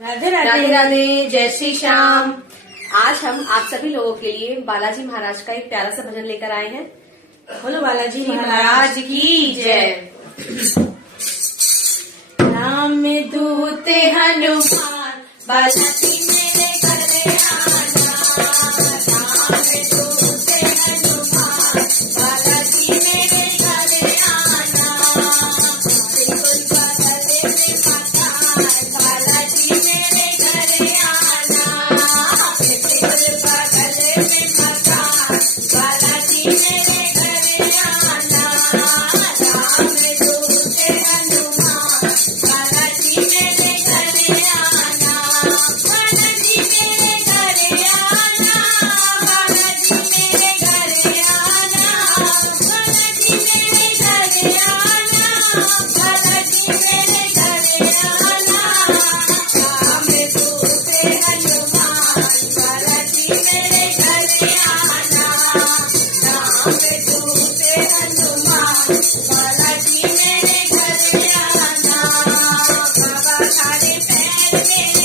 राधे राधे राधे। राधे, जय श्री श्याम। आज हम आप सभी लोगों के लिए बालाजी महाराज का एक प्यारा सा भजन लेकर आए हैं। बोलो बालाजी महाराज की जय। राम दूते हनुमान बालाजी मेरे घरे आना। राम दूते हनुमान बालाजी मेरे घरे आना। बिल्कुल बगले में मकान बालाजी मेरे घरे आना। बिल्कुल बगले में मकान बालाजी मेरे घरे आना। राम दूते हनुमान बालाजी मेरे घरे आना। बालाजी मेरे घरे आना। बालाजी मेरे घरे आना। बालाजी मेरे घरे आना। बालाजी मेरे घरे आना। राम दूते हनुमान बालाजी मेरे घरे आना। राम दूते हनुमान बालाजी मेरे घरे आना। बाबा सारे पैर में